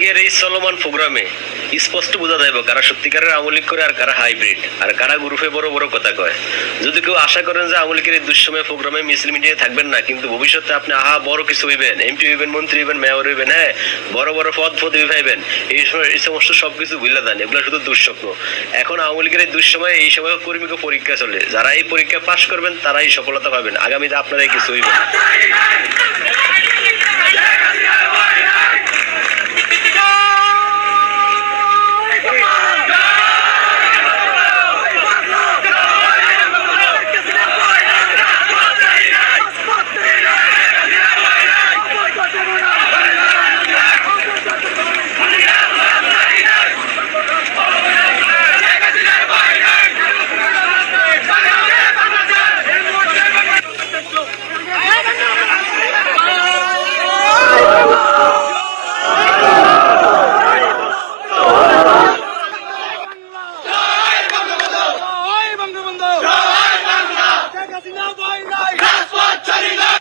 চলমান প্রোগ্রামে, স্পষ্ট বোঝা যাইব কারা সত্যিকারের আমলিক করে আর কারা হাইব্রিড, আর কারা গ্রুপে বড় বড় কথা কয়। যদি কেউ আশা করেন যে আমলিকের এই দুঃসময় প্রোগ্রামে মিছিল মিটিয়ে থাকবেন না, কিন্তু ভবিষ্যতে আপনি আহা বড় কিছু হইবেন, এমপি হইবেন, মন্ত্রী হইবেন, মেয়র হইবেন হ্যাঁ বড় বড় পদ পদবি পাইবেন এই সময় এই সমস্ত সবকিছু ভুলে দেন, এগুলো শুধু দুঃস্বপ্ন। এখন আওয়ামী লীগের এই দুঃসময়ে, এই সময় কর্মীকে পরীক্ষা চলে, যারা এই পরীক্ষা পাশ করবেন তারাই সফলতা পাবেন, আগামীতে আপনারাই কিছু হইবেন। হাসিনা ভয় নাই রাজপথ ছাড়ি নাই